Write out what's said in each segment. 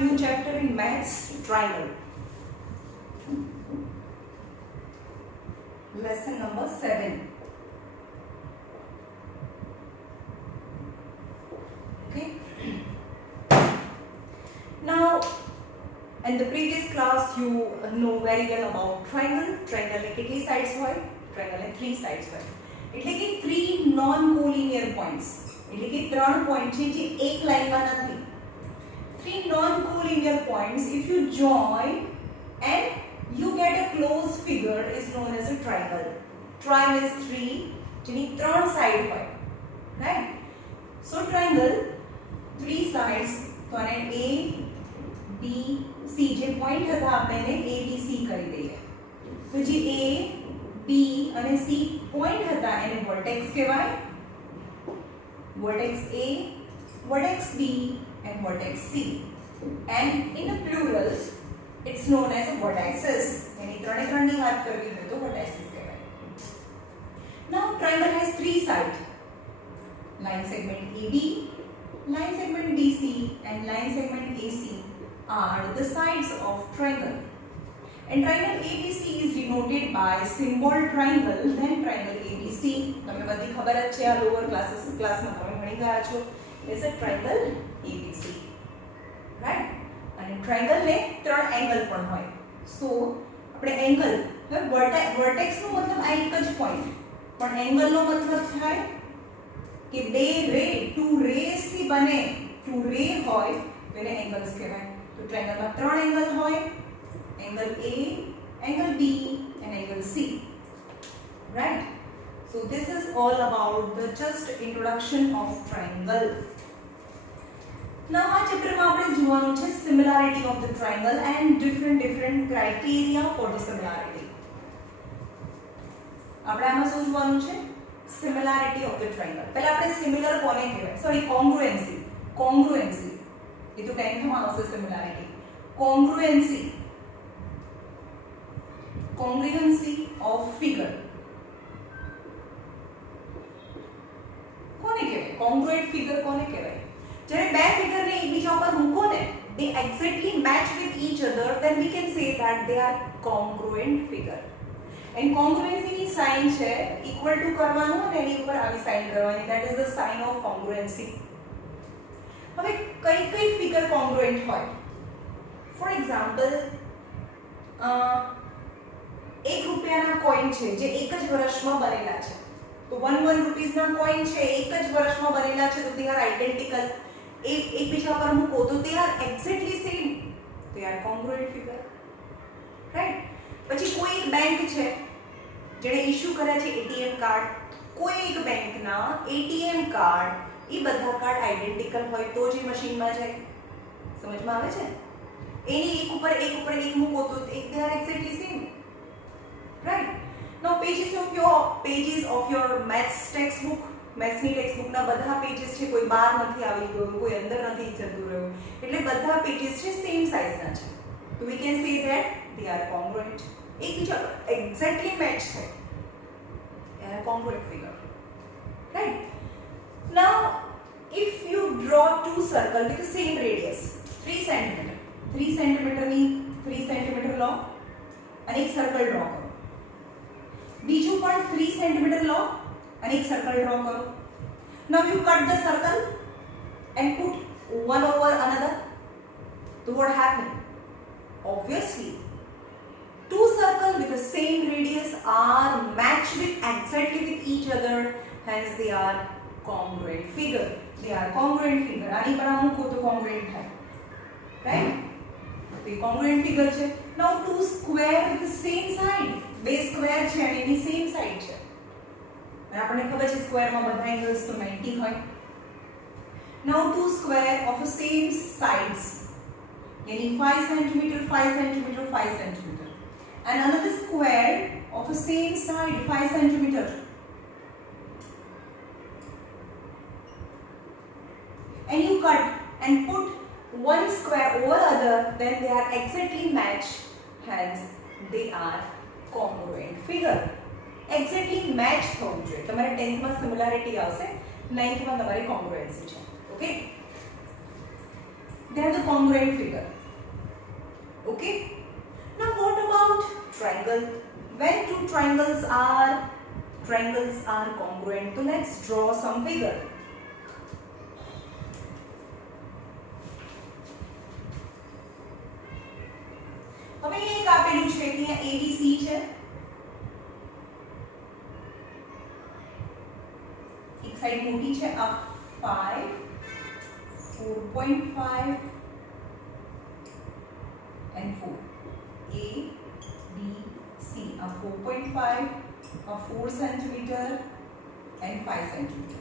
new chapter in maths, triangle. Lesson number 7. Okay. Now, in the previous class, you know very well about triangle. Triangle ने कितनी sides होय? Triangle ने 3 sides होय. એટલે કે 3 non-collinear points. એટલે કે 3 point છે જે એક લાઈનમાં નથી. 3 non-collinear points, if you join and you get a closed figure, is known as a triangle. Triangle is 3, જેની 3 side હોય, right? So triangle 3 sides, તો આને A, B, C જે point હતા આપણે એને A, B, C કરી દઈએ. તો જે A, B અને C point હતા એને vertex કહેવાય. Vertex A, vertex B and vertex C, and in the plural it's known as a vertices. यानी ત્રણે ત્રણની વાત કરવી હોય તો vertices કહેવાય. Now triangle has 3 sides: line segment AB, line segment BC and line segment AC are the sides of triangle. And triangle ABC is denoted by symbol triangle, then triangle ABC. તમને બધી ખબર જ છે, આ lower ક્લાસમાં તમે ભણી ગયા છો. It's a triangle ABC, right? અને ટ્રાયંગલ ને 3 એંગલ પણ હોય. સો આપણે એંગલ વર્ટેક્સ નો મતલબ આ એક જ પોઈન્ટ, પણ એંગલ નો મતલબ થાય કે બે રે, 2 રેસ થી બને, 2 રે હોય તેને એંગલ્સ કહેવાય. તો ટ્રાયંગલમાં 3 એંગલ હોય: angle A, angle B and angle C, right? So this is all about the just introduction of triangle. Now આ ચેપ્ટરમાં આપણે જોવાનું છે similarity of the triangle and different criteria for the similarity. આપણે આમાં શું જોવાનું છે? Similarity of the triangle. પહેલા આપણે similar કોને કહેવાય? Sorry, congruency. Congruency એ તો 10th માં આવશે. similarity, congruency, congruency of figure કોને કહેવાય? congruent figure કોને કહેવાય? જ્યારે બે ફિગર ને એકબીજા ઉપર મૂકો ને, they exactly match with each other, then we can say that they are congruent figure. And congruency ની સાઇન છે equal to કરવાનું અને એની ઉપર આવી સાઇન કરવાની, that is the sign of congruency. હવે કઈ ફિગર congruent હોય? For example, 1 રૂપિયાના કોઈન છે જે એક જ વર્ષમાં બનેલા છે. તો 1 રૂપીસ ના કોઈન છે એક જ વર્ષમાં બનેલા છે, તો they are identical. एक बीजा पर मूको तो they are exactly same, they are congruent figure, right? પછી કોઈ એક બેંક છે જેણે ઇશ્યુ કર્યા છે એટીએમ કાર્ડ, કોઈ એક બેંકના એટીએમ કાર્ડ એ બધા કાર્ડ આઇડેન્ટિકલ હોય તો જ મશીનમાં જાય. સમજમાં આવે છે? એની એક ઉપર એક મૂકો તો they are exactly same, right? Now pages of your maths textbook, maths ની ટેક્સ્ટ બુક ના બધા પેजेस છે, કોઈ બહાર નથી આવી ગયું, કોઈ અંદર નથી જતું રહ્યું, એટલે બધા પેजेस છે સેમ સાઈઝ ના છે. તો we can say that they are congruent. એકબીજા એક્ઝેક્ટલી મેચ છે, they are congruent figure, right? Now if you draw 2 circle with the same radius 3 cm, 3 cm ની 3 cm લો અને એક સર્કલ ડ્રો કરો. બીજું પણ 3 cm લો and एक circle draw करो. Now you cut the circle and put one over another. So what happened? Obviously 2 circles with the same radius are matched exactly with each other, hence they are congruent figure. They are congruent figure. આની પર મૂકો તો congruent થાય, right? તો એ congruent figure છે. Now 2 square with the same side, બે square છે અને એની same side છે. આપણને ખબર છે સ્ક્વેરમાં બધા એંગલ્સ તો 90 હોય. Now 2 square of the same sides, यानी 5 cm, 5 cm, 5 cm, and another square of the same side 5 cm, and you cut and put one square over other, then they are exactly matched, hence they are congruent figure. Exactly match થવું જોઈએ. તમારે 10th માં સિમિલારિટી આવશે, 9th માં તમારી કોંગ્રુએન્સી છે. Okay, they are the congruent figure. Okay, now what about triangle? When two triangles are congruent, so let's draw some figure. હવે એક આપેલું છે કે અહીંયા ABC છે, એક સાઈડ મોટી છે આ 5 4.5 and 4 A B C a 4.5 a 4 centimeter and 5 centimeter,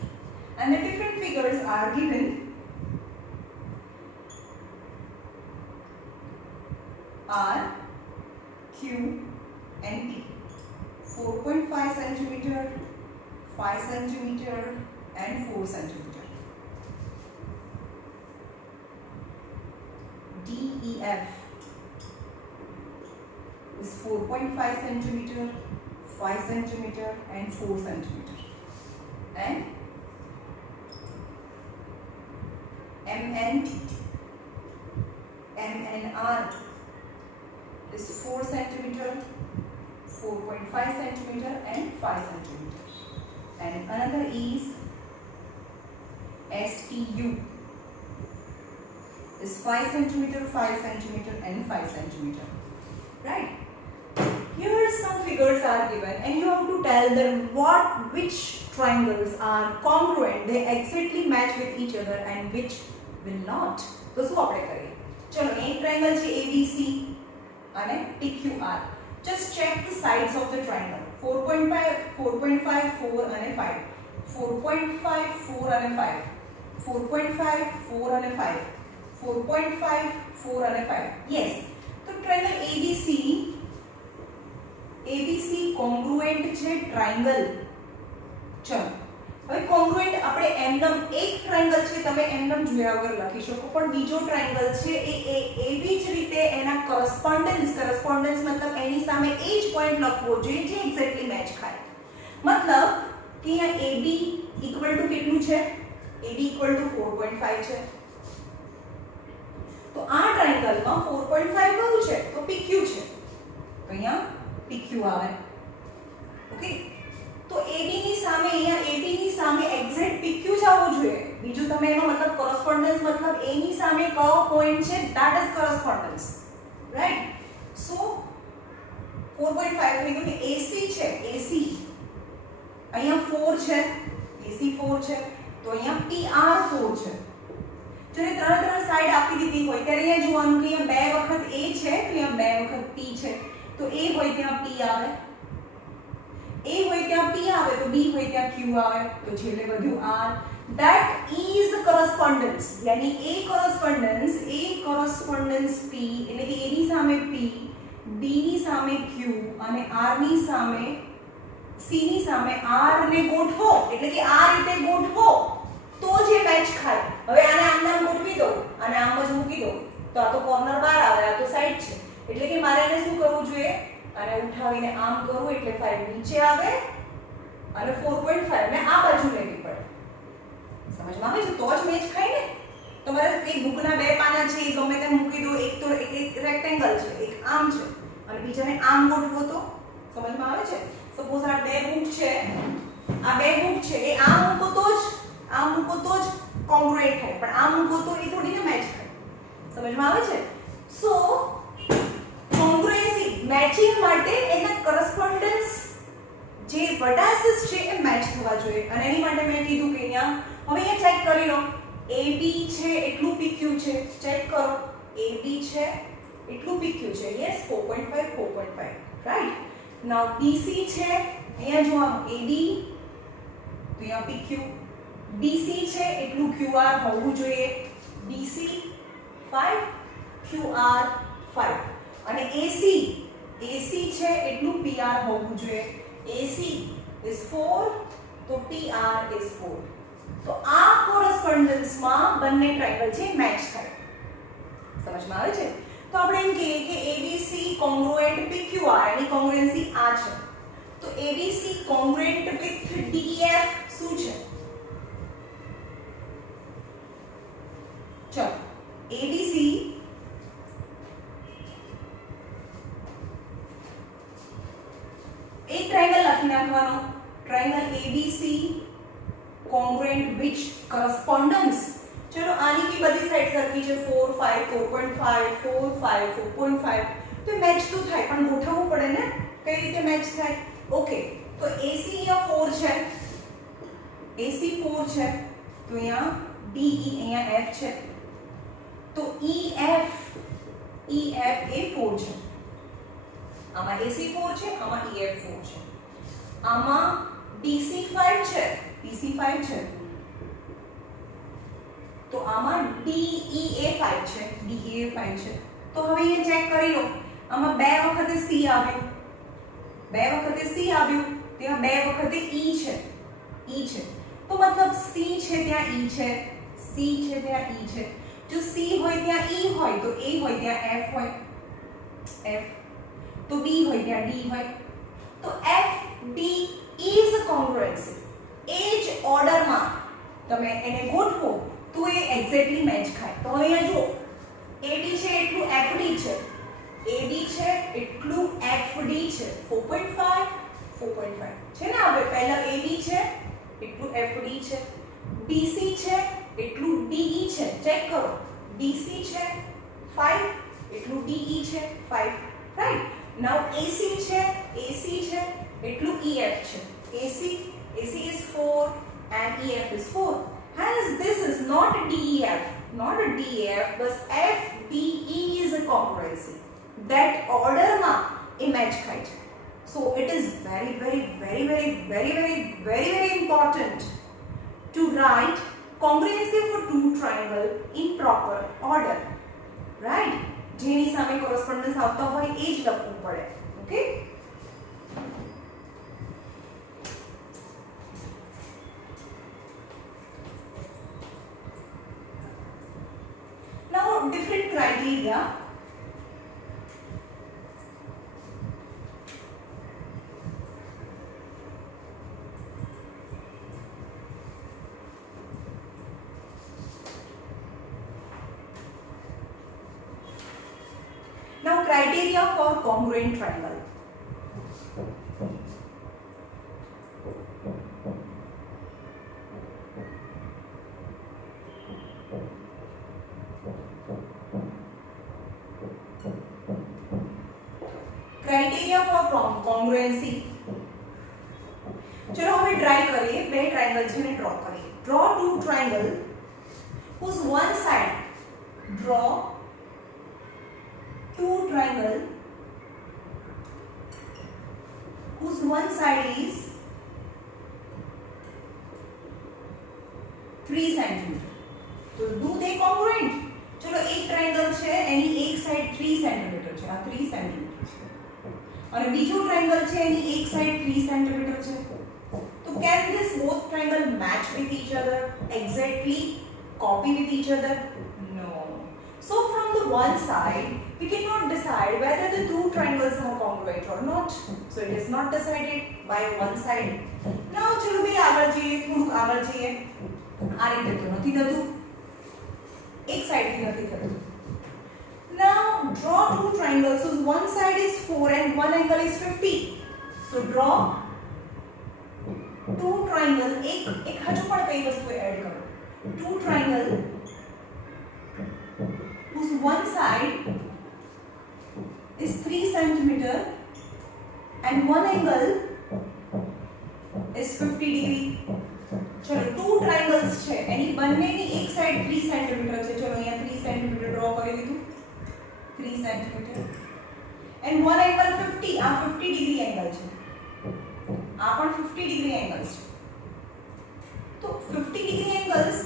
and the different figures are given. R, Q and T. 4.5 centimeter, 5 centimeter and 4 centimeter. DEF is 4.5 centimeter, 5 centimeter and 4 centimeter. And MNR is 4 centimeter, 4.5 centimeter and 5 centimeter. And another is STU is 5 centimeter, 5 centimeter and 5 centimeter. Right? Here some figures are given and you have to tell them which triangles are congruent, they exactly match with each other, and which will not. તો શું આપણે કરીએ? ચલો એક ટ્રાયંગલ છે ABC અને PQR. Just check the sides of the triangle. 4.5, 4.5, 4 અને 5. 4.5, 4 અને 5. 4.5, 4 અને 5. 4.5, 4 અને 5. Yes. તો ટ્રાયંગલ ABC congruent છે ટ્રાયંગલ. ચલો હવે કોંગ્રુએન્ટ આપણે એમનમ એક ટ્રાયંગલ છે તમે એમનમ જોયા વગર લખી શકો, પણ બીજો ટ્રાયંગલ છે એ એવી જ રીતે એના કરસ્પોન્ડન્સ મતલબ એની સામે એ જ પોઈન્ટ લખવો જોઈએ જે એક્ઝેક્ટલી મેચ ખાય. મતલબ કે અહીંયા AB ઇક્વલ ટુ કેટલું છે? AB ઇક્વલ ટુ 4.5 છે. તો આ ટ્રાયંગલમાં 4.5 કયું છે? તો PQ છે. તો અહીંયા PQ આવે. ઓકે, તો AB ની સામે અહીંયા AB ની સામે એક્ઝેક્ટ PQ જ આવવું જોઈએ. બીજું તમે એનો મતલબ કોરસ્પોન્ડન્સ મતલબ A ની સામે કયો પોઈન્ટ છે ધેટ ઇઝ કોરસ્પોન્ડન્સ, રાઈટ? સો 4.5 થઈ ગયું ને AC છે, AC અહીંયા 4 છે, AC 4 છે, તો અહીંયા PR 4 છે. જ્યારે ત્રણ સાઈડ આપી દીધી હોય ત્યારે અહીંયા જોવાનું કે અહીંયા બે વખત A છે તો અહીંયા બે વખત P છે, તો A હોય ત્યાં P આવે, A હોય ત્યાં P આવે, તો B હોય ત્યાં Q આવે, તો છેલ્લે બધું R. That is correspondence. यानी A correspondence P એટલે કે A ની સામે P, B ની સામે Q અને R ની સામે C ની સામે R ને ગોઠવો એટલે કે આ રીતે ગોઠવો તો જે મેચ ખાય. હવે આને આમ નામ ગોઠવી દો અને આમ જ મૂકી દો તો આ તો કોર્નર બહાર આવે, આ તો સાઈડ છે, એટલે કે મારે એને શું કરવું જોઈએ? અને ઉઠાવીને આમ કરું એટલે 5 નીચે આવે અને 4.5 ને આ બાજુ લેવી પડે. સમજમાં આવે છે? તો જ મેચ ખાય ને. તમારે કઈ બુકના બે પાના છે એ ગમે તેમ મૂકી દો, એક તો એક રેક્ટેંગલ છે, એક આમ છે અને બીજાને આમ ગોઠવો તો સમજમાં આવે છે? સપોઝ આ બે બુક છે, એ આમ મૂકો તો જ કોંગ્રુએન્ટ થાય, પણ આમ મૂકો તો એ થોડીને મેચ થાય. સમજમાં આવે છે? સો કોંગ્રુએન્સી મેચિંગ માટે એના કરસ્પોન્ડન્સ જે વર્ટાઇસીસ છે એ મેચ થવા જોઈએ, અને એની માટે મેં કીધું કે અહીંયા હવે અહીંયા ચેક કરી લો. AB છે એટલું PQ છે, ચેક કરો. AB છે એટલું PQ છે, યસ 4.5 4.5, રાઈટ? નાઉ BC છે અહીંયા જો આમ AB તો અહીંયા PQ, BC છે એટલું QR હોવું જોઈએ, BC 5 QR 5, અને AC છે એટલું PR હોવું જોઈએ, AC is 4 તો PR is 4. તો આ કોરસ્પોન્ડન્સમાં બંને ટ્રાયંગલ છે મેચ થાય. સમજમાં આવે છે? તો આપણે એમ કહીએ કે ABC કોંગ્રુએન્ટ PQR એની કોંગ્રુએન્સી આ છે. તો ABC કોંગ્રુએન્ટ વિથ DF શું છે? ચલો ABC એક ટ્રાયેંગલ લખી નાખવાનો, triangle ABC congruent which correspondence, ચલો આની બી બધી સાઈડ સરખી છે, 4 5 4.5 4 5 4.5, તો મેચ તો થાય પણ ગોઠવવું પડે ને કઈ રીતે મેચ થાય. ઓકે, તો AC અહીંયા 4 છે, AC 4 છે, તો અહીંયા DE અહીંયા F છે, તો EF એ 4 છે, આમાં AC 4 છે, આમાં EF 4 છે, આમાં DC 5 છે, DC 5 છે, તો આમાં DEA 5 છે, DEA 5 છે. તો હવે અહીંયા ચેક કરી લો, આમાં બે વખતે C આવ્યું, બે વખતે C આવ્યું, ત્યાં બે વખતે E છે, E છે, તો મતલબ C છે ત્યાં E છે, C છે ત્યાં E છે. જો C હોય ત્યાં E હોય તો A હોય ત્યાં F હોય, F, તો B હોય ત્યાં D હોય, તો F D is a congruency. એ જ ઓર્ડરમાં તમે એને ગોઠવો તો એ એક્ઝેક્ટલી મેચ ખાય. તો હવે અહીંયા જુઓ, AD છે એટલું FD છે, AD છે એટલું FD છે, 4.5 4.5 છે ને. હવે પહેલા AD છે એટલું FD છે, BC છે એટલું DE છે, ચેક કરો, DC છે 5 એટલું DE છે 5, રાઈટ. નાઉ AC છે એટલું EF છે, AC is 4 and EF is 4. Hence this is not DEF, not a DEF, but FDE is a congruency. That order ma a match ખાય છે. So it is very important to write congruency for two triangle in proper order, right? જેની સામે correspondence આવતા હોય એ જ લખવું પડે. Okay? Now different criteria. Now criteria for congruent triangle. Criteria for congruency. चलो हमें ट्राई करिए, બે ट्रायंगल છે ને ડ્રો કરીએ. Draw two triangle whose one side, draw two triangle whose one side is 3 cm. तो do they congruent? चलो एक ट्रायंगल છે એની એક સાઈડ 3 cm છે, આ 3 cm છે, અને બીજો ટ્રાયંગલ છે એની એક સાઈડ 3 cm છે. તો can this both triangle match with each other, exactly copy with each other? No. So from the one side we cannot decide whether the two triangles are congruent or not. So it is not decided by one side. Now चलो भाई આગળ જઈએ, થોડું આગળ જઈએ. આ રીતે તો નથી થતું, એક સાઈડથી નથી થતું. Now draw two triangles whose one side is 4 and one angle is 50. So draw two triangle, એક હજુ પણ કઈ વસ્તુ એડ કરો. Two triangle whose one side is 3 cm and one angle is 50 degree. चलो two triangles છે એની બંનેની એક સાઈડ 3 cm છે. ચલો અહીંયા 3 cm ડ્રો કરી દીધું, 3 cm, and one angle 50, આ 50 degree angle છે, આ પણ 50 degree angles છે. તો 50 degree angles,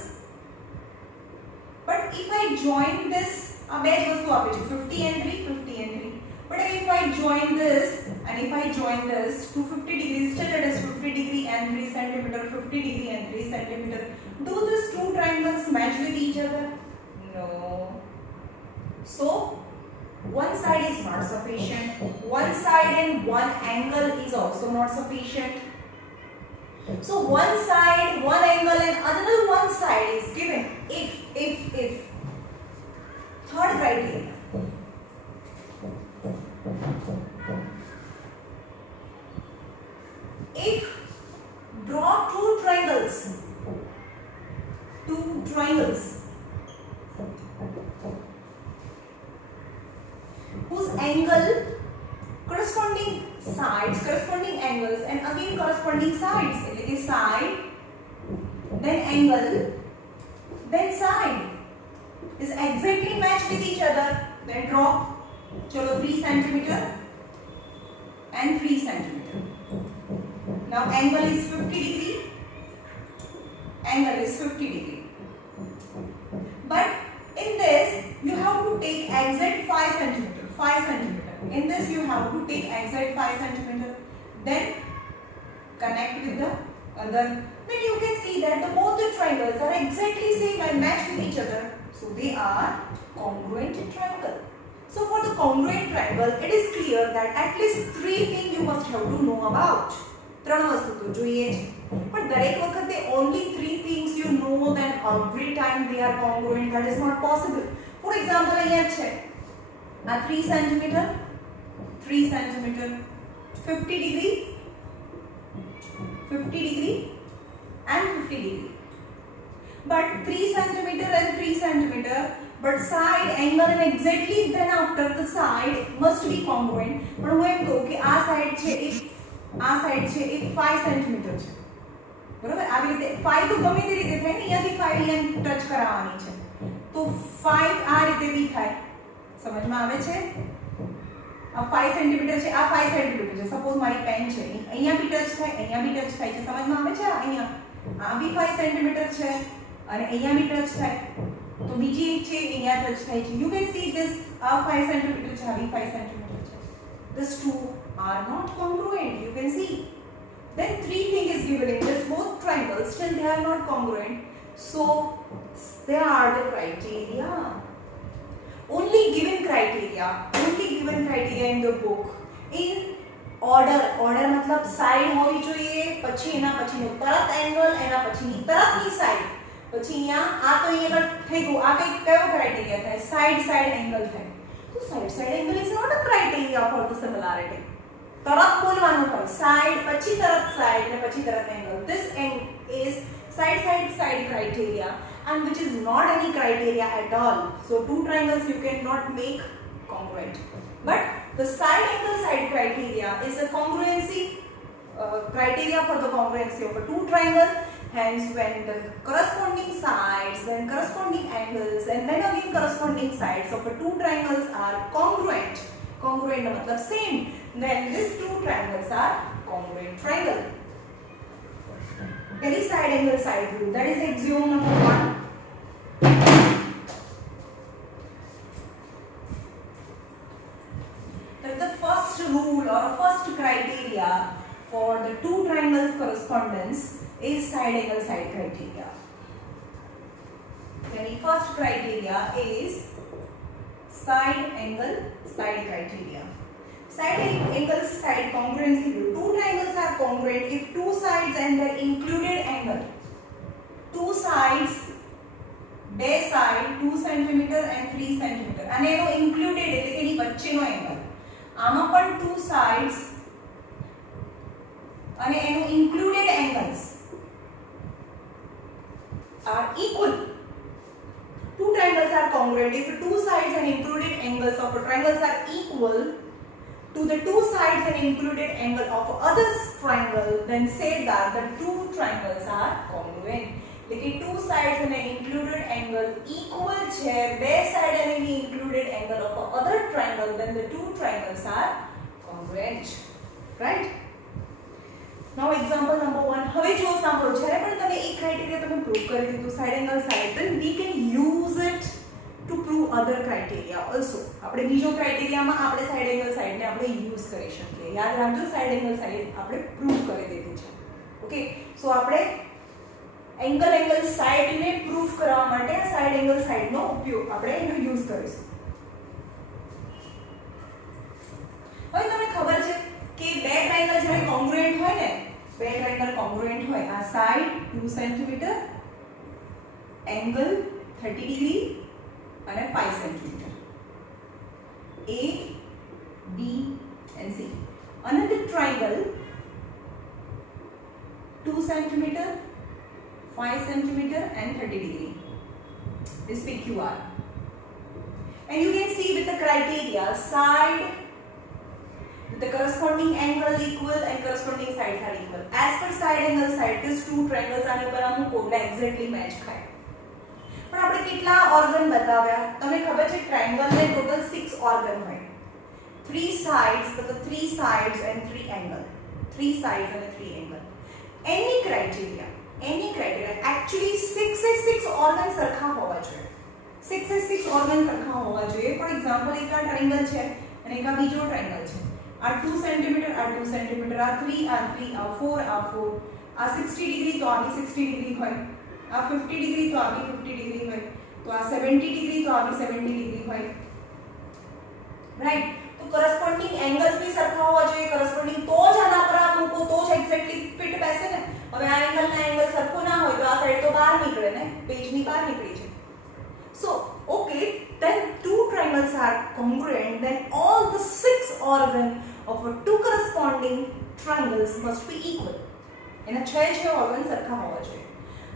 but if I join this, આ બે જ વસ્તુ આપે છે 50 and 3, 50 and 3, but if I join this and if I join this to 50 degrees, still it is 50 degree and 3 cm, 50 degree and 3 cm. Do these two triangles match with each other? No. So one side is not sufficient, one side and one angle is also not sufficient. So one side, one angle and another one side is given if. Third criteria. whose angle, corresponding sides, corresponding angles and again corresponding sides, એટલે કે side then angle then side is exactly matched with each other. Then draw. चलो 3 centimeter and 3 centimeter. Now angle is 50 degree. Angle is 50 degree. But in this you have to take exact 5 centimeter. 5 centimeter. In this you have to take exact 5 centimeter. Then connect with the other. Then you can see that both the triangles are exactly same and matched with each other. So they are congruent triangle. So for the congruent triangle, it is clear that at least 3 things you must have to know about. ત્રણ વસ્તુ તો જોઈએ જ. પણ દરેક વખતે only 3 things you know, then every time they are congruent, that is not possible. For example, અહીંયા છે આ 3 centimeter, 3 centimeter, 50 degree, 50 degree and 50 degree. But 3 centimeter and 3 centimeter, but side angle and exactly then after the side must be congruent. પણ હું એમ કહું કે આ સાઈડ છે એ 5 સેન્ટીમીટર છે, બરાબર? આવી રીતે 5 તો ગમે તે રીતે થાય ને, અહીંયાથી 5 અહીંયા ટચ કરાવવાની છે તો 5 આ રીતે બી થાય. સમજમાં આવે છે? આ 5 સેન્ટીમીટર છે, આ 5 સેન્ટીમીટર છે. સપોઝ મારી પેન છે, અહીંયા બી ટચ થાય, અહીંયા બી ટચ થાય છે. સમજમાં આવે છે? અહીંયા આ બી 5 સેન્ટીમીટર છે અને અહીંયા બી ટચ થાય તો બીજી એક છે અહીંયા ટચ થાય છે. You can see this 5 centimeter છે, આ બી 5 centimeter છે. These two are not congruent. You can see. Then 3 thing is given in this both triangles, still they are not congruent. So they are the criteria. Only given criteria in the book in order. Order मतलब side હોવી જોઈએ, પછી એના પછીનો તરત એંગલ, એના પછીની તરતની સાઈડ, પછી અહીંયા આ તો અહીંયા થઈ ગયું. આ કઈ કયો ક્રાઇટેરિયા થાય? સાઈડ એંગલ થાય. તો side angle is not a criteria for the similarity. તરત બોલવાનું હોય, સાઈડ પછી તરત સાઈડ અને પછી તરત angle. This is side criteria and which is not any criteria at all. So two triangles you cannot make congruent. But the side angle side criteria is a congruency criteria for the congruency of a two triangle. Hence when the corresponding sides, then corresponding angles and then again corresponding sides of the two triangles are congruent. Congruent मतलब same. Then these two triangles are congruent triangle. Any side angle side rule, that is axiom number 1. That the first rule or first criteria for the two triangles correspondence is side angle side criteria. The first criteria is side angle side criteria. Side angle side congruency rule. Two triangles are congruent if two sides and their included angle. Two sides, બે side 2 cm and 3 cm. અને એનો included એટલે કે એની વચ્ચેનો એંગલ. આમાં પણ two sides અને એનો included angles are equal. Two triangles are congruent if two sides and included angles of a triangles are equal to the two sides and included angle of other triangle, then say that the two triangles are congruent. એટલે two sides and an included angle equal છે બે side and any included angle of other triangle, then the two triangles are congruent. Right? Now example number 1. હવે જો સાંભળો, જ્યારે પણ તમે એક ક્રાઇટેરિયા તમે પ્રૂવ કરી દીધું side angle side, then we can use it to prove other criteria also. આપણે બીજો ક્રાઇટેરિયામાં આપણે સાઇડ એંગલ સાઇડને આપણે યુઝ કરી શકીએ. યાદ રાખજો, સાઇડ એંગલ સાઇડ આપણે પ્રૂવ કરી દીધું છે. ઓકે, સો આપણે એંગલ સાઇડને પ્રૂફ કરવા માટે આ સાઇડ એંગલ સાઇડનો ઉપયોગ આપણે એનો યુઝ કરીશું. હવે તમને ખબર છે કે બે ટ્રાયંગલ જ્યારે કોંગ્રુએન્ટ હોય ને, બે ટ્રાયંગલ કોંગ્રુએન્ટ હોય, આ સાઇડ 2 સેન્ટીમીટર, એંગલ 30 ડિગ્રી અને 5 centimetre, A, B and C. Another triangle 2 centimeter, 5 centimeter and 30 degree. This PQR. and you can see with the criteria side with the corresponding angle equal and corresponding sides are equal. As per side angle side, these two triangles આની પર અમુક એટલે exactly match ખાય. પણ આપણે કેટલા ઓર્ગન બતાવ્યા? તમને ખબર છે ટ્રાયંગલ ને ટોટલ 6 ઓર્ગન હોય. 3 sides, so the 3 sides and 3 angle. 3 sides and 3 angle. Any criteria. Actually 6 એ 6 ઓર્ગન સરખા હોવા જોઈએ. 6 એ 6 ઓર્ગન સરખા હોવા જોઈએ. ફોર એક્ઝામ્પલ એક આ ટ્રાયંગલ છે અને એક આ બીજો ટ્રાયંગલ છે. આ 2 સેન્ટીમીટર, આ 2 સેન્ટીમીટર, આ 3, આ 3, આ 4, આ 4, આ 60 ડિગ્રી તો આની 60 ડિગ્રી હોય, આ 50 ડિગ્રી તો આની 50 ડિગ્રી હોય, તો આ 70 ડિગ્રી તો આની 70 ડિગ્રી હોય. રાઈટ? તો કરસ્પોન્ડિંગ એંગલ્સ भी સરખા હોવા જોઈએ. કરસ્પોન્ડિંગ તો જ આના પર આ મૂકો તો જ એક્ઝેક્ટલી ફિટ બેસે ને. હવે આ એંગલ ના એંગલ સરખો ના હોય તો આ સાઈડ તો બહાર નીકળે ને, પેજની બહાર નીકળી છે. So, okay, then two triangles are congruent, then all the 6 organs of a two corresponding triangles must be equal. એના 6 ઓર્ગન સરખા હોવા જોઈએ.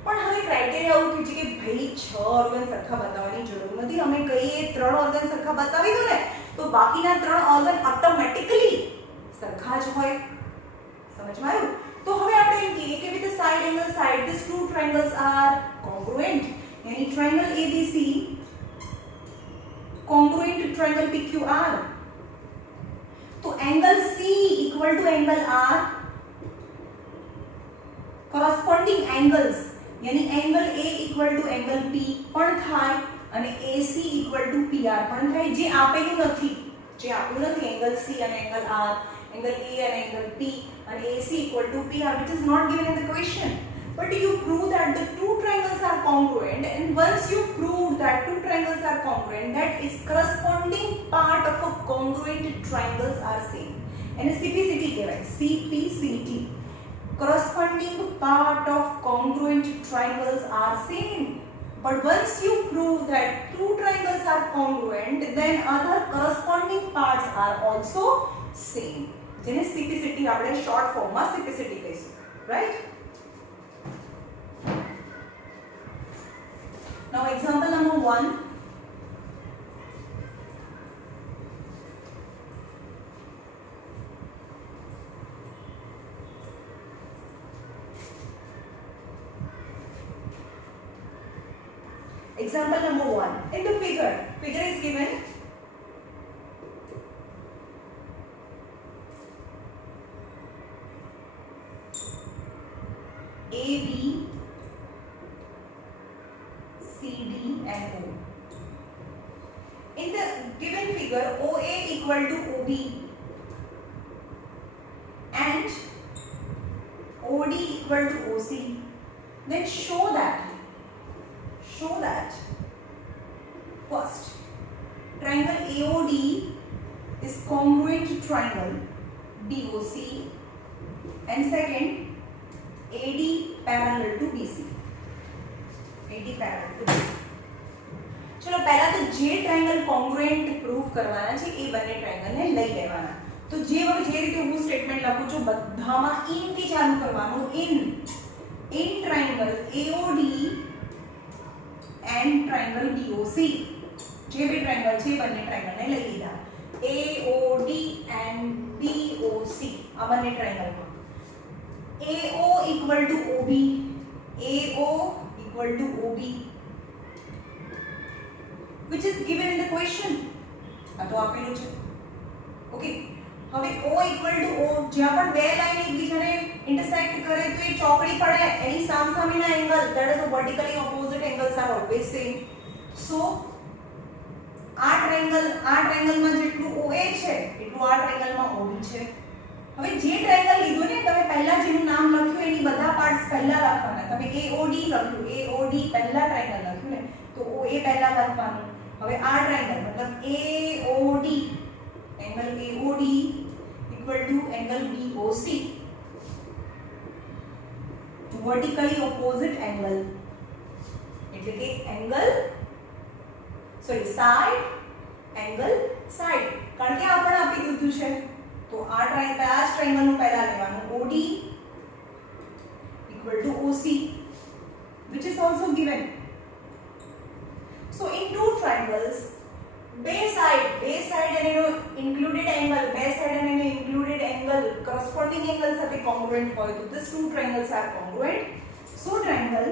પણ હવે ક્રાઇટેરિયા એવું કહે છે કે ભાઈ 6 ઓર્ગન સરખા બતાવવાની જરૂર નથી. અમે કહીએ 3 ઓર્ગન સરખા બતાવી દો ને તો બાકીના 3 ઓર્ગન ઓટોમેટિકલી સરખા જ હોય. સમજમાં આવ્યું? તો હવે આપણે એમ કહીએ કે with the side angle side these two triangles are congruent. यानी triangle ABC congruent to triangle PQR. तो angle C equal to angle R. Corresponding angles यानी angle A equal to angle P પણ થાય અને AC equal to PR પણ થાય. જે આપેલું નથી angle C અને angle R, angle A and angle P and AC equal to PR, which is not given in the question. But you prove that the two triangles are congruent, and once you prove that two triangles are congruent, that is corresponding part of a congruent triangles are same. And CPCT કહેવાય, CPCT. Corresponding part of congruent triangles are same. But once you prove that two triangles are congruent, then other corresponding parts are also same. જેને CPCT આપણે short form માં CPCT કહીશું, right? Now example number 1. Example number 1. In the figure is given AB, CD and O. In the given figure, OA equal to OB and OD equal to OC. Then show that first triangle AOD is congruent to triangle DOC, and second AD parallel to BC. AD parallel to BC. चलो पहला तो जे triangle congruent proof કરવાના છે એ બંને ટ્રાયંગલ ને લઈ લેવાના. તો જે રીતે હું સ્ટેટમેન્ટ લખું છું બધામાં ઇન થી ચાલુ કરવાનું. in triangle AOD and triangle DOC. જે બે ટ્રાયંગલ છે બંને ટ્રાયંગલ ને લઈ લીધા. AOD and DOC આ બંને ટ્રાયંગલમાં AO equal to OB, AO equal to OB, which is given in the question. આ તો આપેલું છે. ઓકે, હવે O equal to O જ્યાં પણ બે લાઈન એકબીજાને ઇન્ટરસેક્ટ કરે તો એ ચોકડી પડે. એની સામસામેના angle, that is the vertically opposite angles are always same. So આ ટ્રાયંગલમાં જેટલું OA છે એટલું આ ટ્રાયંગલમાં OB છે. હવે જે ટ્રાયંગલ લીધો ને તમે પહેલા જેનું નામ લખ્યું એની બધા પાર્ટ્સ પહેલા લખવાના. તમે AOD લખ્યું, AOD પહેલા ટ્રાયંગલ લખ્યું ને તો OA પહેલા લખવાનું. હવે આ ટ્રાયંગલ મતલબ AOD, angle AOD equal to angle BOC, vertically opposite angle, એટલે કે એંગલ સાઈડ એંગલ સાઈડ. કારણ કે આપણે આપી દીધું છે તો આ ટ્રાયંગલનું પહેલા લેવાનું OD equal to OC, which is also given. So in two triangles બે corresponding angle સાથે congruent હોય તો these two triangles are congruent. So triangle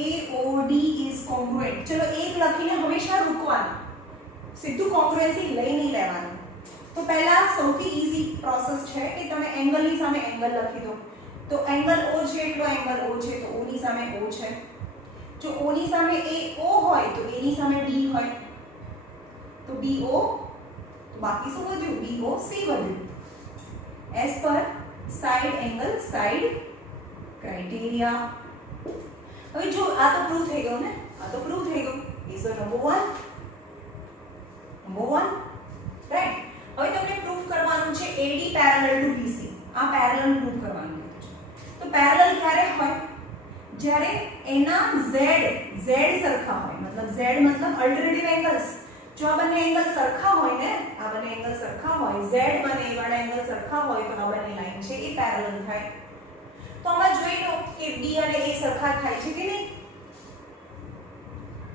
AOD is congruent. ચલો એક લખીને હંમેશા રૂકવાનું, સીધું congruency લઈ નહીં લેવાનું. તો પહેલા સૌથી ઈઝી પ્રોસેસ છે કે તમે એંગલની સામે એંગલ લખી દો. તો એંગલ O છે એટલો એંગલ O છે તો O ની સામે O છે. જો O ની સામે A O હોય તો A ની સામે B હોય તો BO, તો બાકી શું વધ્યું? BOC વધ્યું. As per side angle side criteria. હવે જો આ તો પ્રૂવ થઈ ગયું ને, આ તો પ્રૂવ થઈ ગયું. ઇઝ નંબર 1, રાઈટ. હવે તમને પ્રૂફ કરવાનું છે AD પેરેલલ ટુ BC. આ પેરેલલ પ્રૂફ કરવાનું છે. તો પેરેલલ ક્યારે હોય? જ્યારે એના Z સરખા હોય, મતલબ Z મતલબ અલ્ટરનેટિવ એંગલ્સ. જો આ બંને એંગલ સરખા હોય ને, આ બંને એંગલ સરખા હોય, Z બંને વાળા એંગલ સરખા હોય તો આ બંને લાઈન છે એ પેરેલલ થાય. તો આમાં જોઈ લો કે B અને A સરખા થાય છે કે નહીં.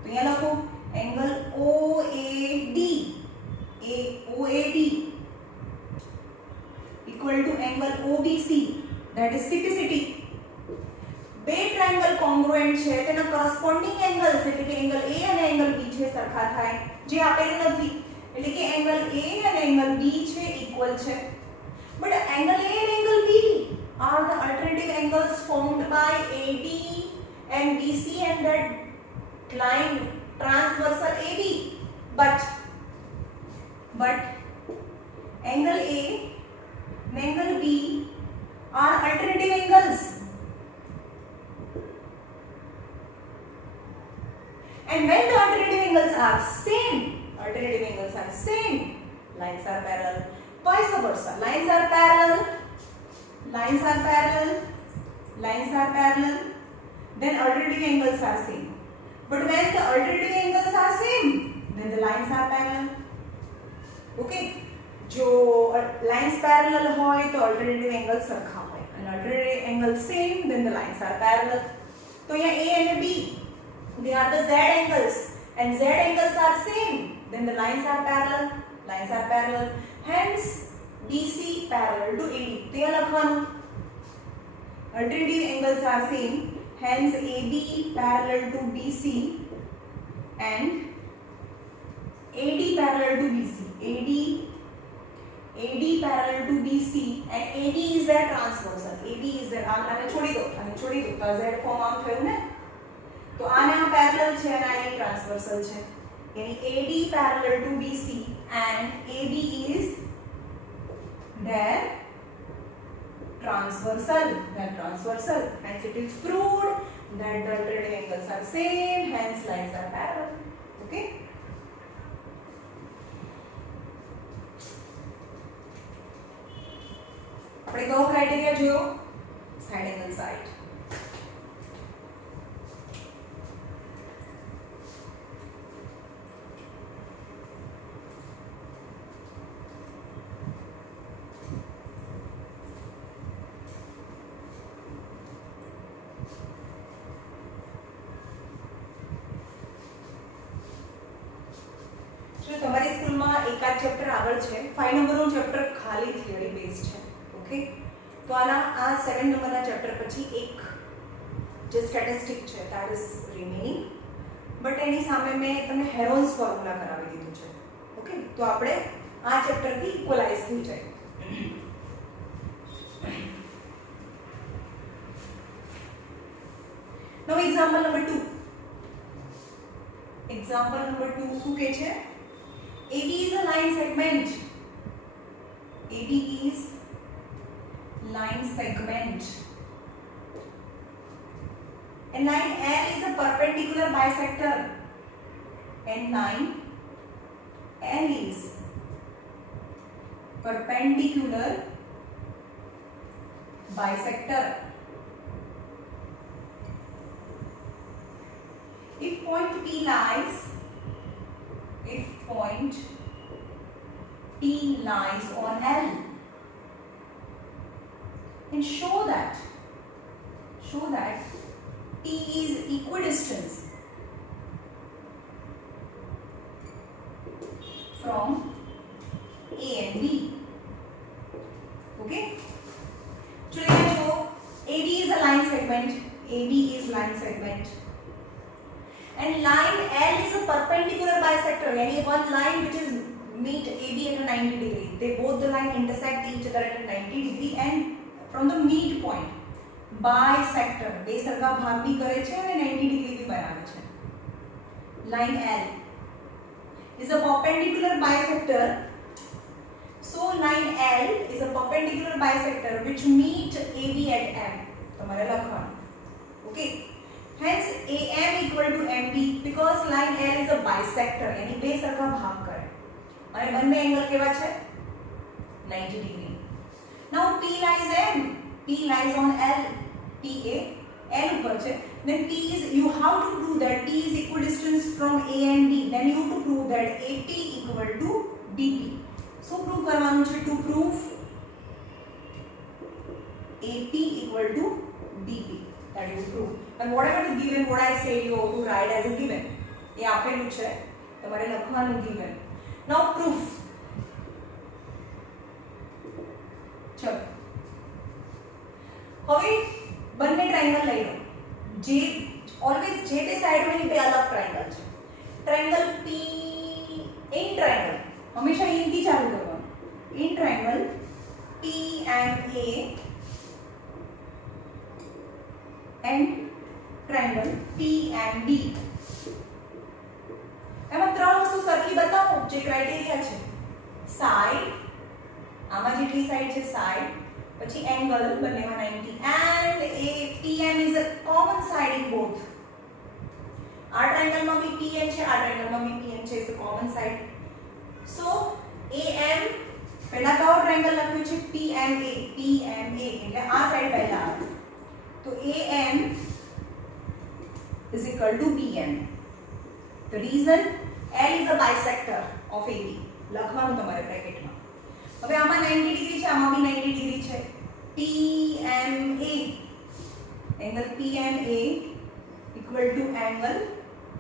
તો અહીંયા લખો angle OAD equal to angle OBC, that is CPCT. બે ટ્રાયેંગલ કોંગ્રુએન્ટ છે તેના corresponding angles એટલે કે એંગલ A અને એંગલ B છે સરખા થાય, જે આપેલું નથી. એટલે કે એંગલ A અને એંગલ B છે ઇક્વલ છે. But angle A and angle B are the alternative angles formed by AD and BC and that line transversal AB. But angle A and angle B are alternative angles. And when the alternative angles are same, lines are parallel. Vice versa, lines are parallel, then alternative angles are same. But when the alternative angles are same, then the lines are parallel. Okay, जो lines parallel હોય તો alternative angles સરખા હોય, and alternative angles same, then the lines are parallel. તો यहाँ A and B, they are the Z angles, and Z angles are same, then the lines are parallel. Hence BC parallel to AD. તો यहाँ લખવાનું alternative angles are same, hence AB parallel to BC and AD parallel to BC. AD parallel to BC and AD is their transversal. AD is their, આને છોડી દો તો Z form આમ થયું ને, તો આને આ પેરેલલ છે અને આ ટ્રાન્સવર્સલ છે. यानी AD parallel to BC and AB is their transversal. Hence it is proved that the alternative angles are same, hence lines are parallel. Okay. આપણે કયો ક્રાઇટેરિયા જોયો? Side angle side. તમારી સ્કૂલમાં એકાદ ચેપ્ટર આગળ છે, 5 નંબરનું ચેપ્ટર ખાલી થિયરી બેઝ છે. ઓકે, તો આના આ 7 નંબરના ચેપ્ટર પછી એક જે સ્ટેટિસ્ટિક છે that is remaining, બટ એની સામે મેં તમને હેરોન્સ ફોર્મ્યુલા કરાવી દીધું છે. ઓકે, તો આપણે આ ચેપ્ટરથી ઇક્વલાઇઝ થઈ જાય. Now example number 2. Example number 2 શું કહે છે? AB is a line segment. AB is line segment. And line L is a perpendicular bisector. And line L is perpendicular bisector. If point P lies on L, and show that T is equidistant from A and B. Okay, चलिए जो AB is a line segment, AB is line segment, and line L is a perpendicular bisector, यानी one line which is meet AB at a 90 degree. They both the line intersect each other at a 90 degree, and from the midpoint bisector બે સરખા ભાગ भी કરે છે અને 90 degree भी બનાવે છે. Line L is a perpendicular bisector. So line L is a perpendicular bisector which meet AB at M. તમારે લખવાનું. Okay. Hence AM equal to MB because line L is a bisector यानी બે સરખા ભાગ કરે અને બંને એંગલ કેવા છે 90 degree. Now P lies M. P lies on L. PA L ઉપર છે. Then P is, you have to prove that P is equidistant from A and B. Then you have to prove that AP equal to BP. So prove કરવાનું છે to prove AP equal to BP. That you prove. And whatever the given, what I say, you have to write as a given. ये આપેલું છે તમારે લખવાનું given. Now proof. ચલો હવે બંને ટ્રાયંગલ લઈ લો. જે ઓલવેઝ જે બે સાઈડ હોય બે અલગ ટ્રાયંગલ છે. ટ્રાયંગલ P in triangle હંમેશા in થી ચાલુ કરવાનું. In triangle PMA and triangle PMB. એમાં ત્રણ વસ્તુ સરખી બતાવો જે ક્રાઇટેરિયા છે. સાઈડ, આમાં જેટલી સાઈડ છે સાઈડ, પછી એંગલ બંનેમાં 90 and a PM is a common side in both. આ ટ્રાયંગલમાં બી PM છે, આ ટ્રાયંગલમાં બી PM છે, is a common side. So AM પહેલા કયો ટ્રાયંગલ લખ્યું છે PMA. PMA એટલે આ સાઈડ પહેલા આવે. તો AM is equal to BM. The reason L is a bisector of AB. લખવાનું તમારે બ્રેકેટમાં. હવે આમાં 90 ડિગ્રી છે, આમાં બી 90 ડિગ્રી છે. PMA angle PMA equal to angle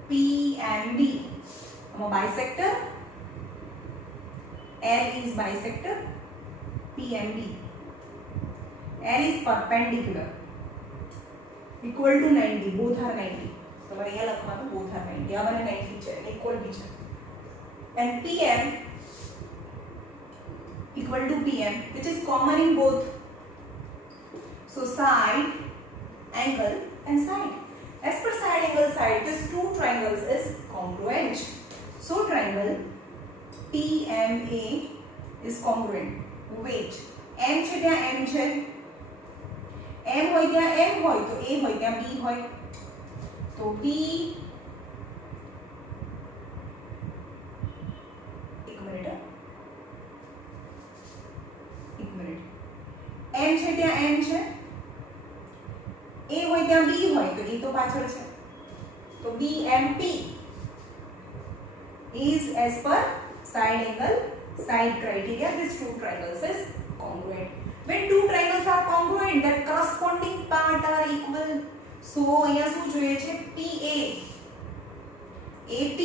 PMB. આમાં bisector L is bisector PMB. L is perpendicular equal to 90. Both are 90. તમારે અહીંયા લખવાનું both are 90. આ બંને 90 છે, equal બી છે. And PM equal to PM which is common in both. So side, angle and side. As per side, angle, side, these two triangles is congruent. So triangle PMA is congruent. Wait, M છે ત્યાં M છે. M હોય ત્યાં M હોય તો A હોય ત્યાં B હોય. તો B એક મિનિટ M છે ત્યાં M છે. A હોય ત્યાં B હોય તો A તો પાછળ છે. તો BMP is as per side angle side criteria. These two triangles is congruent. When two triangles are congruent, their corresponding part are equal. So અહીંયા શું જોઈએ છે PA AP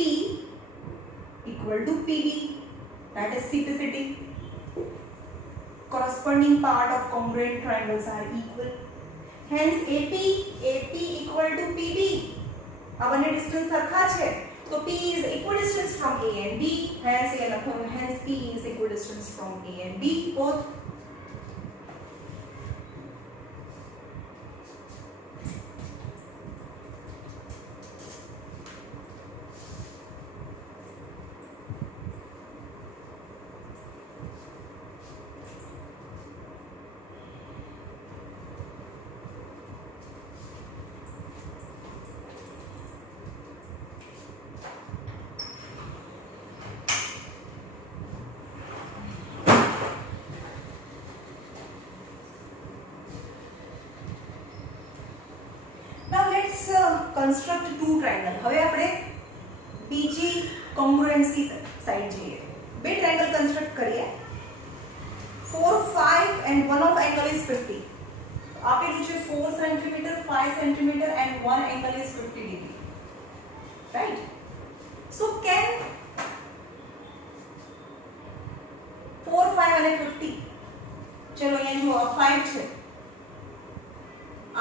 equal to PB. That is typicity. Corresponding part of congruent triangles are equal. Hence AP equal to PB. આ બંને ડિસ્ટન્સ સરખા છે તો P is equidistant from A and B. Hence P is equidistant from A and B both. construct two triangle. હવે આપણે બીજી congruency side જઈએ. બે triangle construct કરીએ. 4 5 and one of angle is 50. આપેલું છે 4 cm 5 cm and one angle is 50 degree. Right? So can 4 5 and 50 ચલો અહીંયા જુઓ 5 છે,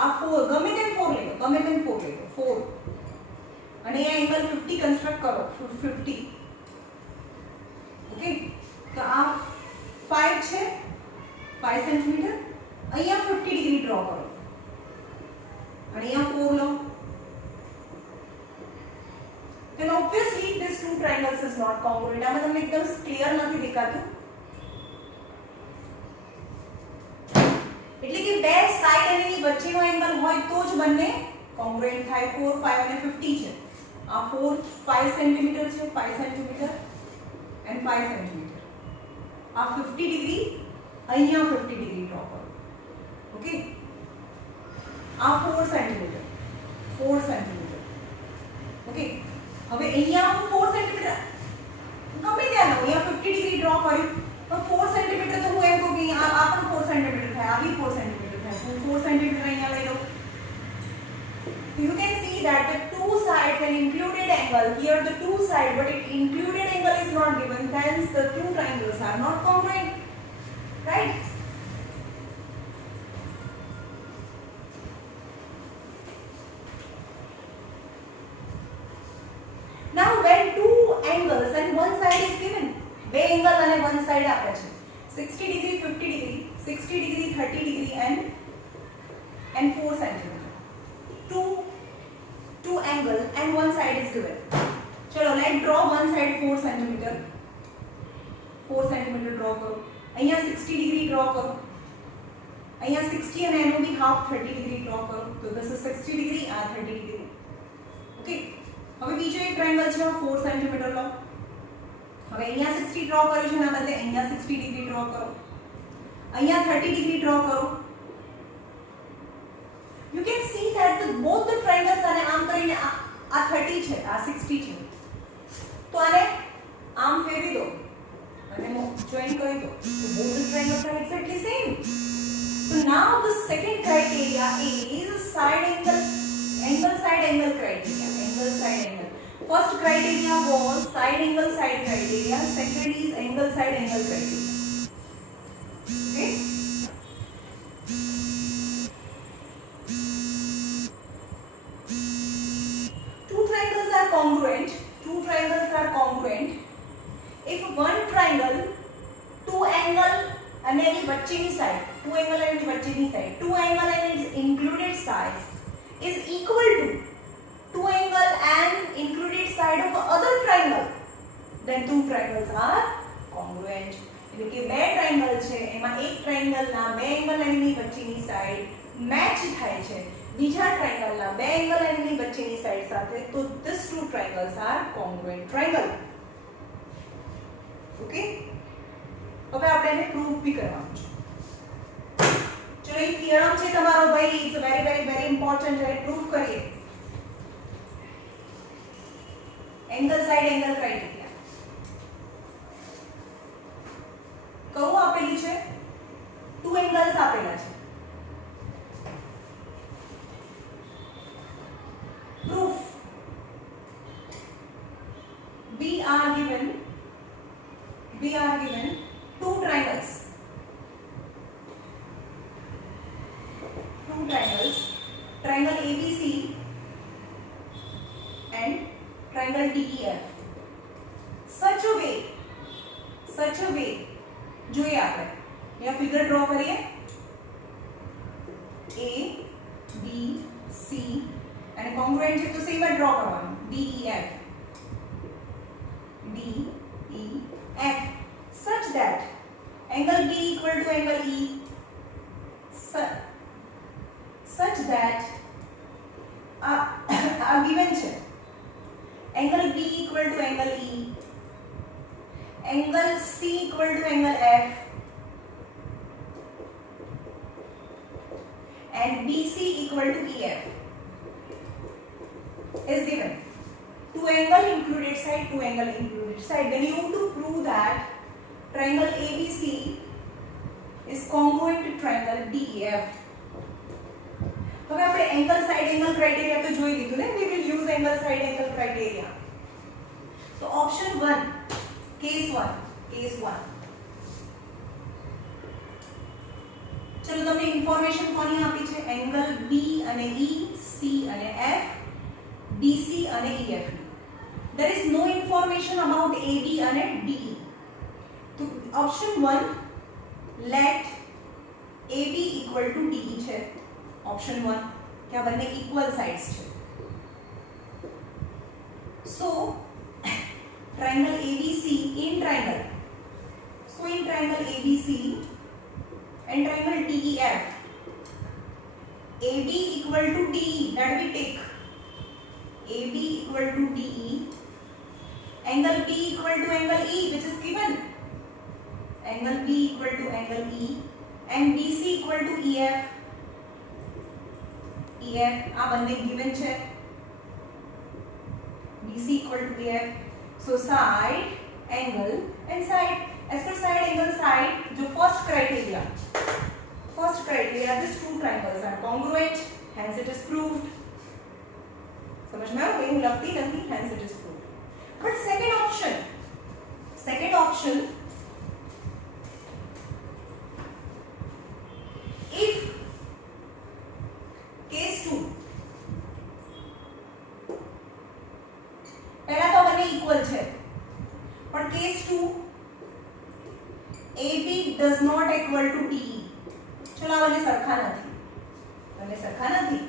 આ 4 ગમે તેમ 4 લઈ લો, ગમે તેમ 4 લઈ લો, 4 અને અહીંયા એંગલ 50 કન્સ્ટ્રક્ટ કરો, 50 ઓકે. તો આ 5 છે 5 સેન્ટીમીટર, અહીંયા 50 ડિગ્રી ડ્રો કરો અને અહીંયા 4 લો. then obviously this two triangles is not congruent. આમાં તમને એકદમ ક્લિયર નથી દેખાતું, એટલે કે બે સાઈડ અને એની વચ્ચેનો એંગલ હોય તો જ બંને કોંગ્રુએન્ટ થાય. 4 5 અને 50 છે, આ 4 5 સેન્ટીમીટર છે, 5 સેન્ટીમીટર and 5 સેન્ટીમીટર, આ 50 ડિગ્રી અહીંયા 50 ડિગ્રી ડ્રો કરો, ઓકે. આ 4 સેન્ટીમીટર 4 સેન્ટીમીટર, ઓકે. હવે અહીંયા હું 4 સેન્ટીમીટર ગમે ત્યાં લઉં, અહીંયા 50 ડિગ્રી ડ્રો કર્યું તો 4 સેન્ટીમીટર તો હું એમ કહું કે આ પણ 4 સેન્ટીમીટર થાય, આ બી 4 સેન્ટીમીટર થાય, હું 4 સેન્ટીમીટર અહીંયા લઈ લઉં. You can see that the two sides and included angle, here the two side but it included angle is not given, hence the two triangles are not congruent, right? Now when two angles and one side is given, બે angle અને one side આપે છે, 60 degree 50 degree, 60 degree 30 degree and 4 centimeter. Two angle and one side is given. चलो let's draw one side 4 centimeter, 4 centimeter draw करो, અહીંયા 60 degree draw करो, અહીંયા 60 અને એનો બી half 30 degree draw करो, તો this is 60 degree આ 30 degree, okay. હવે બીજો એક ટ્રાયેંગલ છે 4 સેન્ટીમીટર લો, હવે અહીંયા 60 ડ્રો કર્યું છે, એના બદલે અહીંયા 60 ડિગ્રી ડ્રો કરો, અહીંયા 30 ડિગ્રી ડ્રો કરો. You can see that both the triangles આને આમ કરીને આ 30 છે, આ 60 છે, તો આને આમ ફેરવી દો અને જોઈન કરી દો, so both the triangles are exactly same. So now the second criteria is side angle side angle criteria, angle side angle. First criteria was side angle side criteria, second is angle side angle criteria, okay. Two triangles are congruent if one triangle two angle and any વચ્ચેની side, two angle and વચ્ચેની side, two angle and its included sides is equal to two angle and included side of other triangle, then two triangles are congruent. એટલે કે બે ટ્રાયેંગલ છે, એમાં એક ટ્રાયેંગલના બે એંગલ અને એની વચ્ચેની સાઈડ મેચ થાય છે બીજા ટ્રાયેંગલના બે એંગલ અને એની વચ્ચેની સાઈડ સાથે, તો this two triangles are congruent triangle, okay. હવે આપણે એને પ્રૂફ બી કરવાનું છે. ચલો એ થિયરમ છે તમારો ભાઈ, it's very very very important, એને પ્રૂફ કરીએ. एंगल साइड एंगल क्राइटेरिया कहूं આપેલી છે, ટુ એંગલ્સ આપેલા છે. Proof we are given two triangles, triangle ABC and triangle DEF. such a way જોઈએ આપણે અહીંયા ફિગર ડ્રો કરીએ, A B C અને કોંગ્રુએન્ટ છે તો સેમ જ ડ્રો કરવાનું, DEF such that angle B equal to angle E, such that given છે angle B equal to angle E, angle C equal to angle F and BC equal to EF is given. Two angle included side, two angle included side. Then you have to prove that triangle ABC is congruent to triangle DEF. હવે આપણે angle side angle criteria તો જોઈ લીધું ને, we will use angle side angle criteria. તો ઓપ્શન 1 કેસ 1 ચલો તમને ઇન્ફોર્મેશન કોની આપી છે? એંગલ બી અને ઈ, સી અને એફ, બીસી અને EF. there is no information about AB અને DE. તો ઓપ્શન 1 let AB equal to DE છે. ઓપ્શન 1 કે આ બંને ઇક્વલ સાઇડ્સ છે. so triangle ABC in triangle ABC and triangle DEF, AB equal to DE, that we take AB equal to DE, angle B equal to angle E, which is given, angle B equal to angle E, and BC equal to EF. આ બંને given છે. BC equal to EF. so side, angle and side. as per side, angle, side, जो first criteria, these two triangles are congruent, hence it is proved. समझ में आया? ये लगती नहीं, hence it is proved. but second option, if case 2, पहला तो बने इक्वल છે, પણ case 2 AB does not equal to DE. ચલો આ બંને સરખા નથી.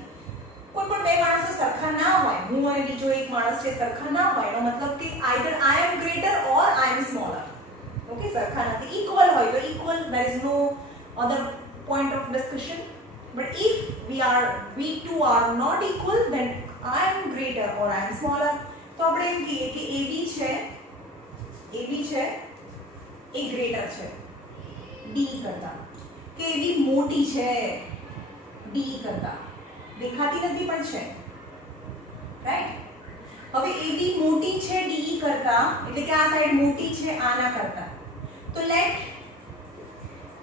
કોઈ પણ બે માણસો સરખા ના હોય, હું અને બીજો એક માણસ છે સરખા ના હોય, એનો મતલબ કે either I am greater or I am smaller. Okay, સરખા નથી. ઇક્વલ હોય તો equal, there is no other point of discussion. but if we two are not equal, then I am greater or I am smaller. તો આપણે એમ કહીએ કે AB છે એ ગ્રેટર છે DE કરતા, કે AB મોટી છે DE કરતા. દેખાતી નથી પણ છે, રાઈટ? હવે AB મોટી છે DE કરતા, એટલે કે આ સાઈડ મોટી છે આના કરતા. તો late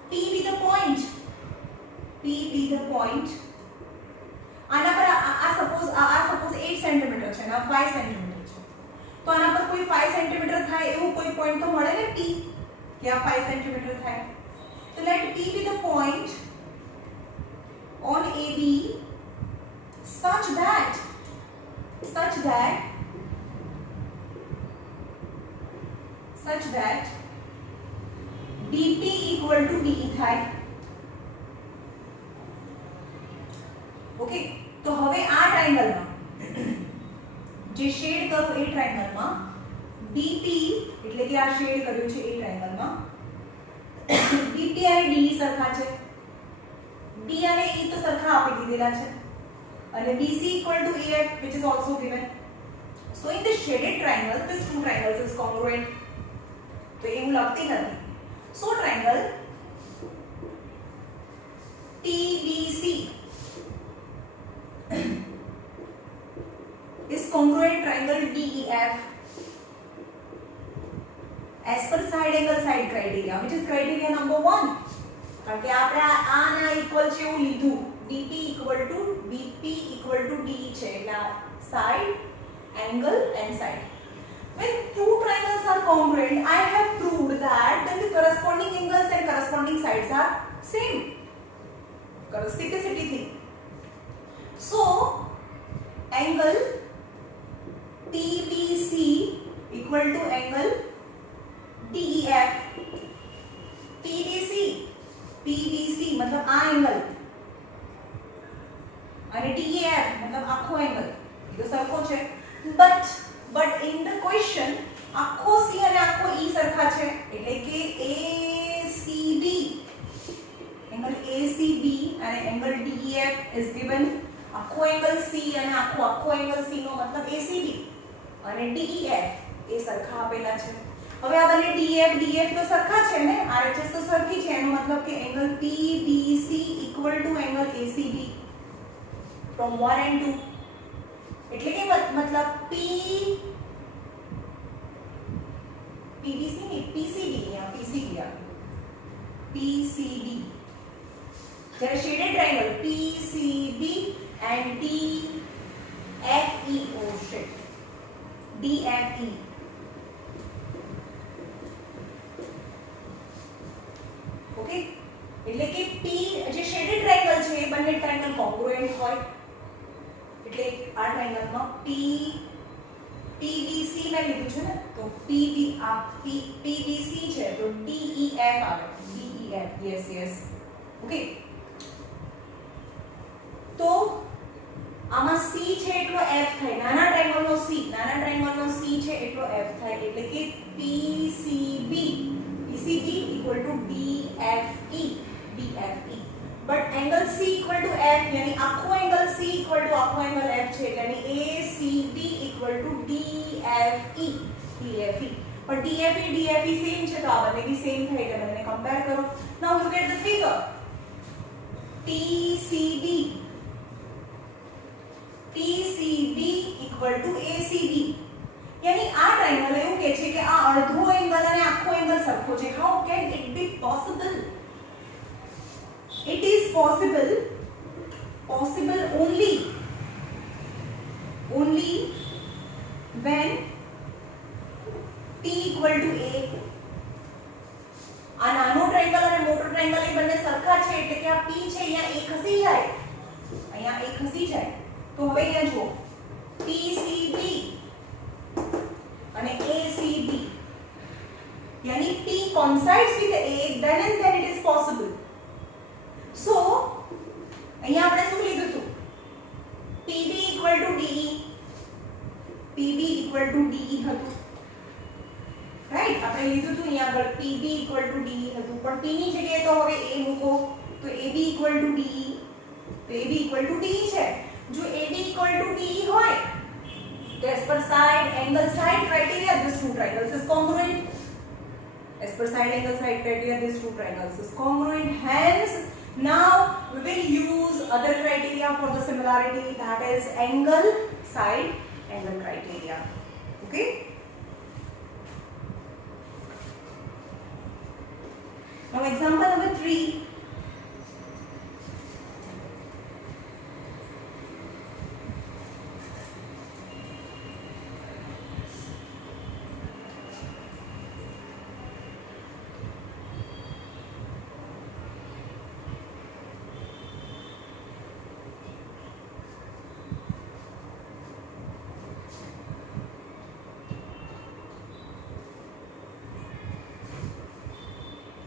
P be the point. આના પર આ સપોઝ 8 સેન્ટીમીટર છે ને 5 સેન્ટીમીટર છે, તો આના પર કોઈ 5 સેન્ટીમીટર થાય એવું કોઈ પોઈન્ટ તો મળે ને P, કે આ 5 સેન્ટીમીટર થાય. તો late P be the point on AB such that DP equal to DE થાય. ઓકે, તો હવે આ ટ્રાયેંગલમાં જે શેડ કરું એ ટ્રાયેંગલમાં DP, એટલે કે આ શેડ કર્યું છે એ ટ્રાયેંગલમાં DP અને DE સરખા છે, D અને E તો સરખા આપી દીધેલા છે, અને BC equal to EF, which is also given. so in the shaded triangle, these two triangles is congruent. તો એવું લખતી નથી. so triangle TBC is congruent triangle DEF as per side angle side criteria, which is criteria number 1. કારણ કે આપણે આના ઇક્વલ છે એવું લીધું, BP equal to DE છે, એટલે side, angle and side. When two triangles are congruent, I have proved that then the corresponding angles and corresponding sides are same. City thing. So angle TBC equal to angle DEF. PBC मतलब આ એંગલ અને DEF मतलब આખો એંગલ, એ તો સરખો છે. but in the question આખો C અને આખો E સરખા છે, એટલે કે ACB, એંગલ ACB અને એંગલ DEF is given. આખો એંગલ C અને આખો એંગલ C નો મતલબ ACB અને DEF એ સરખા આપેલા છે. હવે આ બંને DF તો સરખા છે ને, RHS તો સરખી છે, એનો મતલબ કે angle PBC equal to angle ACB from 1 and 2, એટલે કે મતલબ PBC ને PCB, यहाँ PCB જ્યારે shaded triangle PCB and DFE, oh shit, DFE. Okay, એટલે કે P જે બંને ટ્રાયેંગલ કોંગ્રુએન્ટ હોય એટલે આ ટ્રાયેંગલમાં PBC મેં લીધું છે ને તો PBC છે તો DEF આવે DEF yes ઓકે તો આમાં C છે એટલો F થાય નાના ટ્રાયેંગલનો C છે એટલો F થાય એટલે કે PCB equal to DFE but angle C equal to F यानी આખો એંગલ C equal to આખો એંગલ F છે यानी ACB equal to DFE but DFE same છે તો આ બંને भी सेम થાય એટલે બંને કમ્પેર કરો now look at the figure PCB equal to ACB यानी આ ટ્રાયેંગલ એવું કહે છે કે આ અડધો એંગલ અને આખો એંગલ સરખો છે how can it be possible it is possible only when P equal to A આ નાનો ટ્રાયેંગલ અને મોટો ટ્રાયેંગલ એ બંને સરખા છે એટલે કે આ P છે અહીંયા A ખસી જાય તો હવે અહીંયા જુઓ PCB અને ACB यानी P coincides with A then and then it is possible so અહીંયા આપણે શું લીધું હતું PB equal to DE હતું રાઈટ આપણે લીધું હતું અહીંયા આગળ PB equal to DE હતું પણ P ની જગ્યાએ તો હવે A મૂકો તો AB equal to DE તો AB equal to DE છે જો AB equal to DE હોય तो as per side angle side criteria these two triangles is congruent as per side angle side criteria these two triangles is congruent hence now we will use other criteria for the similarity that is angle side angle criteria okay now example number 3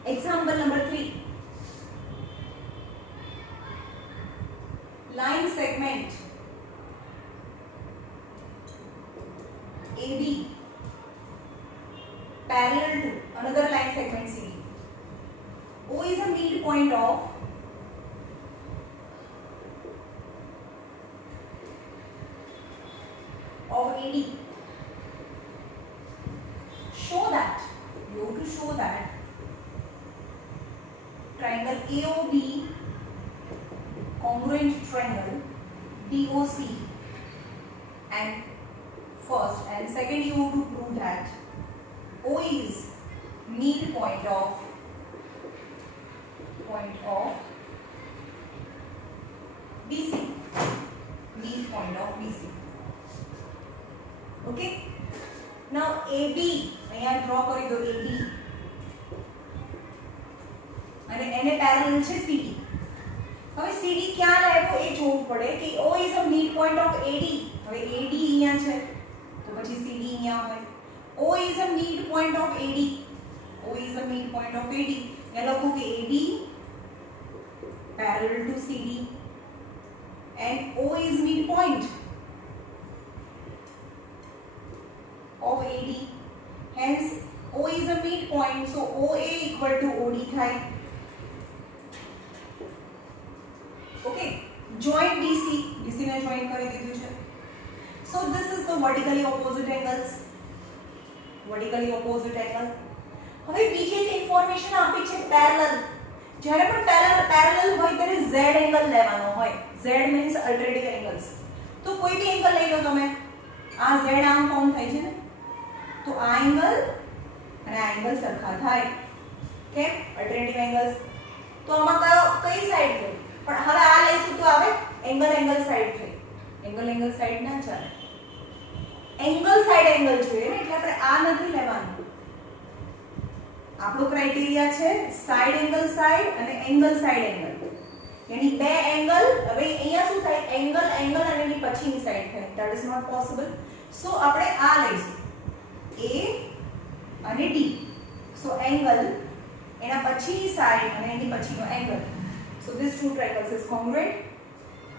Example number 3 line segment AB parallel to another line segment CD. O is a midpoint of AD. Show that triangle AOB congruent triangle DOC and first and second you have to prove that O is midpoint of BC okay now AB અહીંયા draw કરી દો AB અને એને પેરેલલ છે CD હવે CD ક્યાં લાવ્યો એ જોવું પડે કે O is a midpoint of AD હવે AD અહીંયા છે તો પછી CD અહીંયા હોય O is a midpoint of AD એ લખો કે AD parallel to CD and O is midpoint of AD hence O is a midpoint so OA equal to OD થાય okay join DC ને join કરી દીધું છે so this is the vertically opposite angle હવે બીજી એક ઇન્ફોર્મેશન આપી છે પેરેલલ જ્યારે પણ પેરેલલ હોય ત્યારે z એંગલ લેવાનો હોય z means alternative angles તો કોઈ બી એંગલ લઈ લો તમે આ z આમ ફોર્મ થાય છે ને તો આ એંગલ અને આ એંગલ સરખા થાય કેમ અલ્ટરનેટિવ એંગલ્સ તો આમાં કઈ સાઈડ ગઈ પણ હવે આ લઈશું તો આવે એંગલ સાઈડ થઈ એંગલ સાઈડ ના ચાલે એંગલ સાઈડ એંગલ જોઈએ ને એટલે આપણે આ નથી લેવાનું આપણો ક્રાઇટેરિયા છે સાઈડ એંગલ સાઈડ અને એંગલ સાઈડ એંગલ यानी બે એંગલ હવે અહીંયા શું થાય એંગલ એંગલ અને એની પછીની સાઈડ થાય ધેટ ઇઝ નોટ પોસિબલ સો આપણે આ લઈશું A અને D સો એંગલ એના પછીની સાઈડ અને એની પછીનો angle so this two triangles is congruent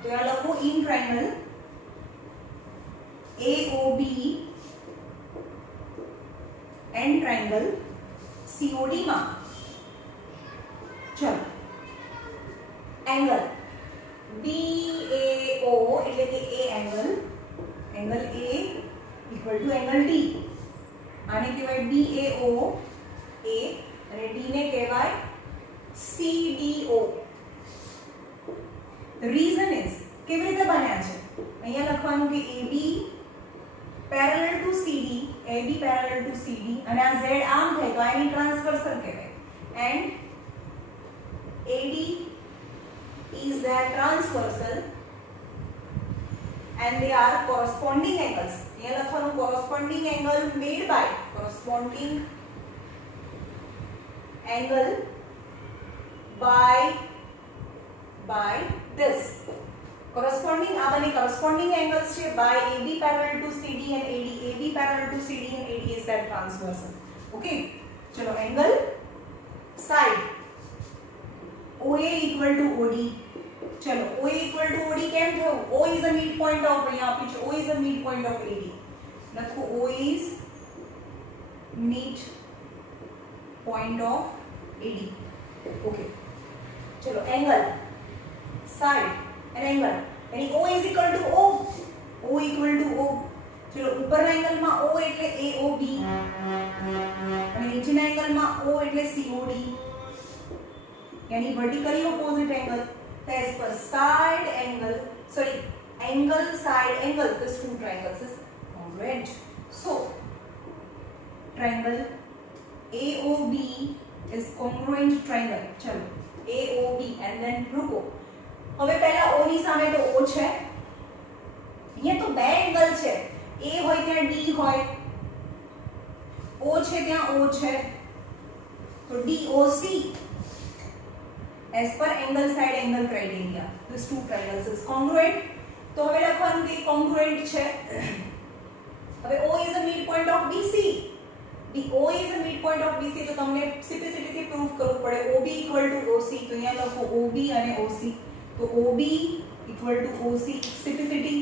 તો આ લખો in triangle AOB and triangle COD માં ચલો એંગલ BAO એટલે કે A angle angle A equal to angle D આને કહેવાય BAO A અને D ને કહેવાય CDO the reason is કેવી રીતે બન્યા છે અહીંયા લખવાનું કે AB parallel to CD AB parallel to CD અને આ Z આમ થાય તો આની ટ્રાન્સવર્સલ કહેવાય and AD is their transversal and they are corresponding angles here લખવાનું corresponding angle made by corresponding angle by this corresponding આ બને corresponding angles છે by AB parallel to CD and AD AB parallel to CD and AD is that transversal okay ચલો angle side OA equal to OD चलो OA equal to OD કેમ થયું O is the midpoint of અહીંયા આપ્યું છે O is the midpoint of AD લખો O is midpoint of AD okay चलो angle side and angle यानी O is equal to O O equal to O चलो ઉપરના એંગલ માં O એટલે AOB અને નીચેના એંગલ માં O એટલે COD यानी vertically opposite angle as per side angle angle side angle these two triangles is congruent so triangle AOB is congruent triangle चलो AOB and then रुको હવે પહેલા O ની સામે તો O છે અહીંયા તો બે એંગલ છે A હોય ત્યાં D હોય O છે ત્યાં O છે તો DOC as per angle side angle criteria these two triangles is congruent તો હવે લખવાનું કે congruent છે હવે O is the midpoint of BC O is the midpoint of BC તો તમને simplicity થી પ્રૂફ કરવું પડે OB equal to OC તો અહીંયા લખો OB અને OC તો OB equal to OC simplicity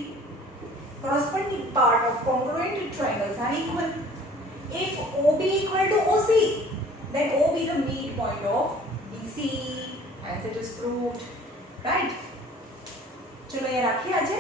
corresponding part of congruent triangles are equal if OB equal to OC then O be the midpoint of BC as it is proved right चलो ये रखिए आज